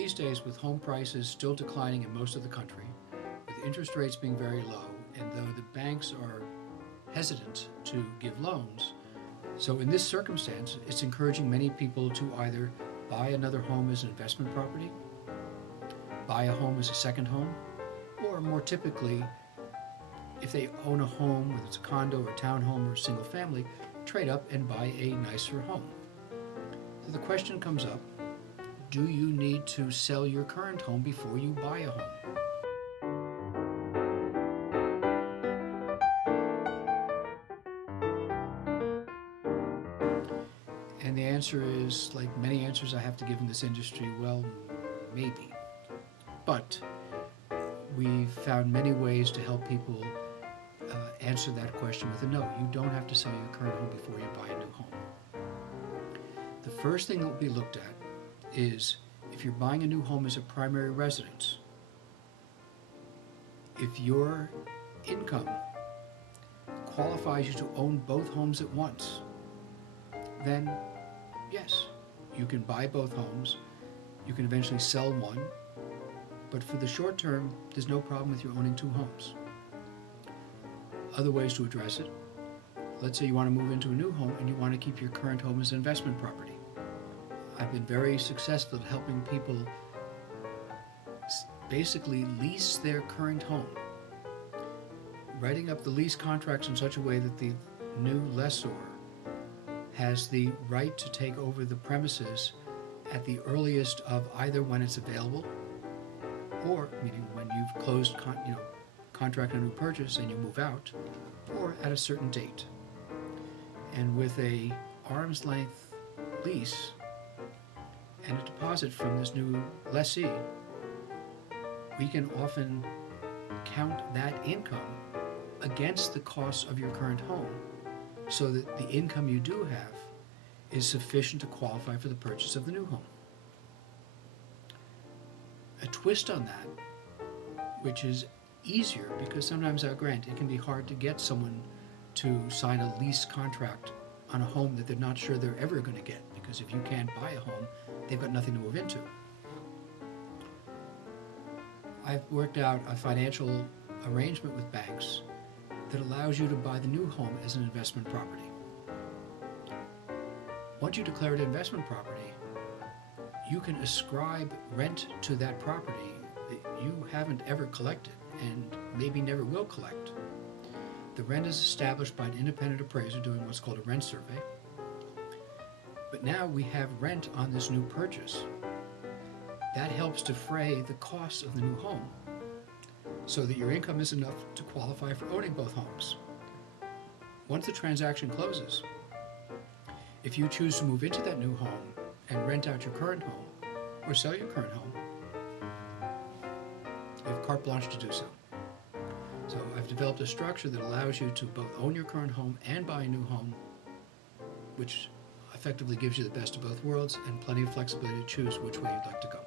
These days, with home prices still declining in most of the country, with interest rates being very low, and though the banks are hesitant to give loans, so in this circumstance, it's encouraging many people to either buy another home as an investment property, buy a home as a second home, or more typically, if they own a home, whether it's a condo or a townhome or a single family, trade up and buy a nicer home. So the question comes up, do you need to sell your current home before you buy a home? And the answer is, like many answers I have to give in this industry, well, maybe. But we've found many ways to help people answer that question with a no. You don't have to sell your current home before you buy a new home. The first thing that will be looked at is if you're buying a new home as a primary residence, if your income qualifies you to own both homes at once, then yes, you can buy both homes. You can eventually sell one, but for the short term, there's no problem with you owning two homes. Other ways to address it, let's say you want to move into a new home and you want to keep your current home as an investment property. I've been very successful at helping people basically lease their current home, writing up the lease contracts in such a way that the new lessor has the right to take over the premises at the earliest of either when it's available, or meaning when you've closed contract on a new purchase and you move out, or at a certain date. And with a arm's length lease and a deposit from this new lessee, we can often count that income against the costs of your current home, so that the income you do have is sufficient to qualify for the purchase of the new home. A twist on that, which is easier because sometimes, I'll grant, it can be hard to get someone to sign a lease contract on a home that they're not sure they're ever going to get, because if you can't buy a home, they've got nothing to move into. I've worked out a financial arrangement with banks that allows you to buy the new home as an investment property. Once you declare it investment property, you can ascribe rent to that property that you haven't ever collected and maybe never will collect. The rent is established by an independent appraiser doing what's called a rent survey. But now we have rent on this new purchase. That helps defray the costs of the new home, so that your income is enough to qualify for owning both homes. Once the transaction closes, if you choose to move into that new home and rent out your current home, or sell your current home, you have carte blanche to do so. So I've developed a structure that allows you to both own your current home and buy a new home, which effectively gives you the best of both worlds and plenty of flexibility to choose which way you'd like to go.